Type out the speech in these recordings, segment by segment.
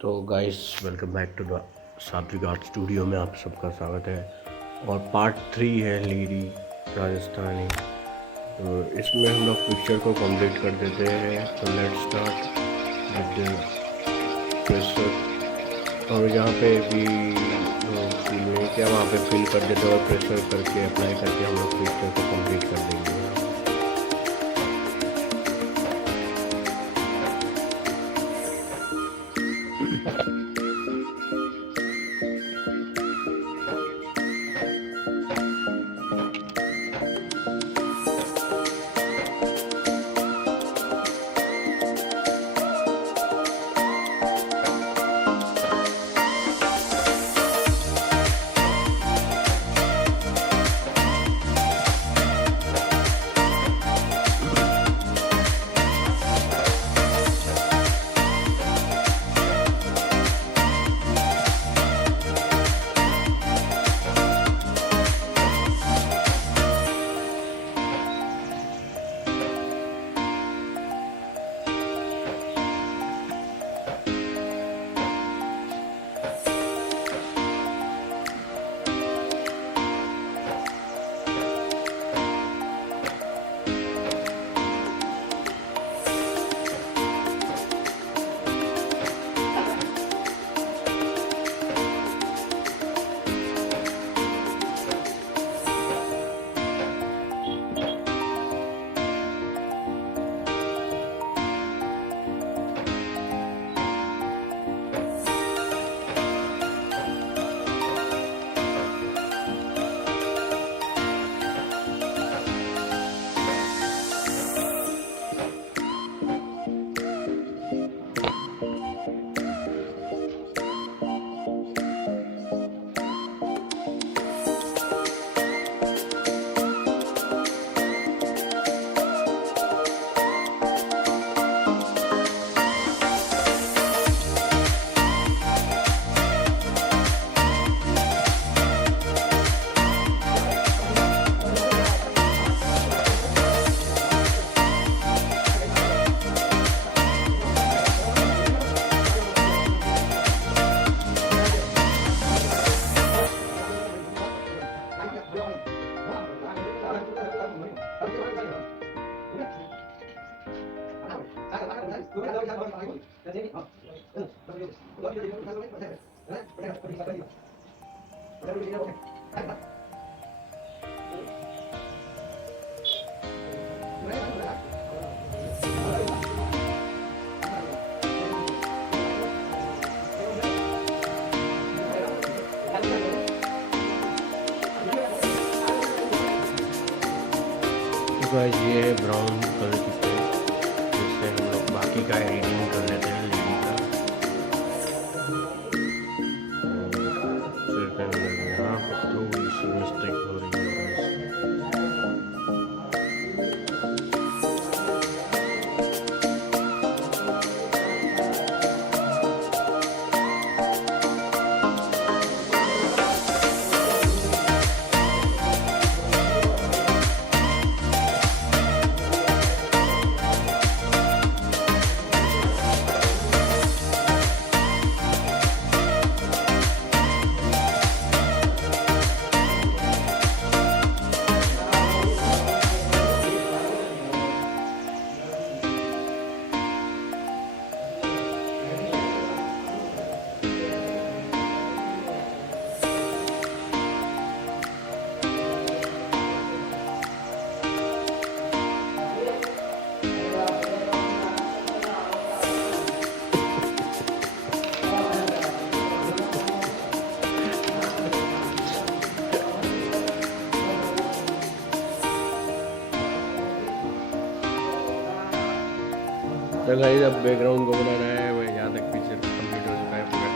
तो guys welcome back to the Satvik art studio में आप सबका स्वागत है। और पार्ट 3 है लीडी राजस्थानी। तो इसमें हम लोग पिक्चर को कंप्लीट कर देते हैं। तो लेट्स स्टार्ट विद प्रेशर। और जहाँ पे भी फिल नहीं किया वहाँ पे फिल कर देते और प्रेशर करके अप्लाई करके हम लोग पिक्चर को कंप्लीट कर देंगे। गाइस ये है ब्राउन कलर की पेन, जिससे हम लोग बाकी का एडिटिंग कर लेते हैं लीडी का। फिर यहाँ पर थोड़ी सी मिस्टेक हो रही है गाइस। तो गाइस अब बैकग्राउंड को बनाना है, वह यहाँ तक पिक्चर कंप्लीट हो चुका है पूरा।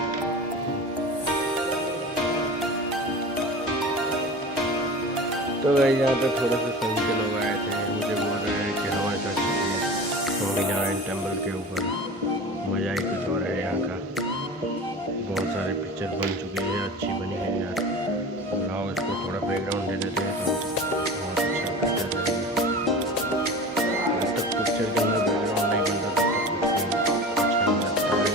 तो गाइस यहाँ पे थोड़ा सा सन के लोग आए थे, मुझे बोल रहे हैं कि हवा का स्वामीनारायण टेम्पल के ऊपर मज़ा ही कुछ और है। यहाँ का बहुत सारे पिक्चर बन चुके हैं, अच्छी बनी है यार। लाओ इसको थोड़ा बैकग्राउंड दे देते हैं तो बहुत अच्छा पिक्चर लगेगा। जब तक पिक्चर के अंदर बैकग्राउंड नहीं बनता तब तक कुछ भी अच्छा नहीं लगता है।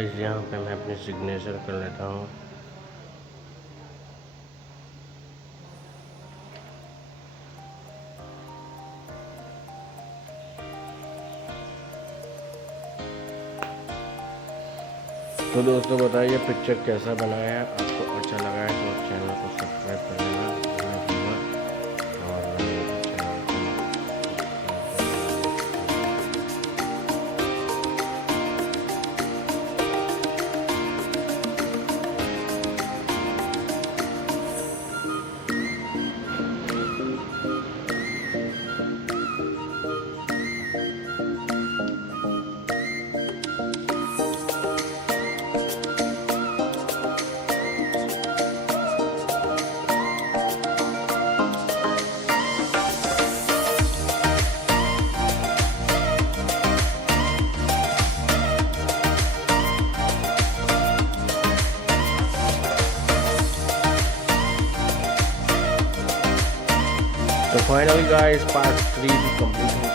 गाइस यहाँ पे मैं अपनी सिग्नेचर कर लेता हूँ। तो दोस्तों बताइए पिक्चर कैसा बना है, आपको अच्छा लगा है तो चैनल को सब्सक्राइब कर लेना और तो फाइनली गाइस पार्ट 3 भी कंप्लीट हो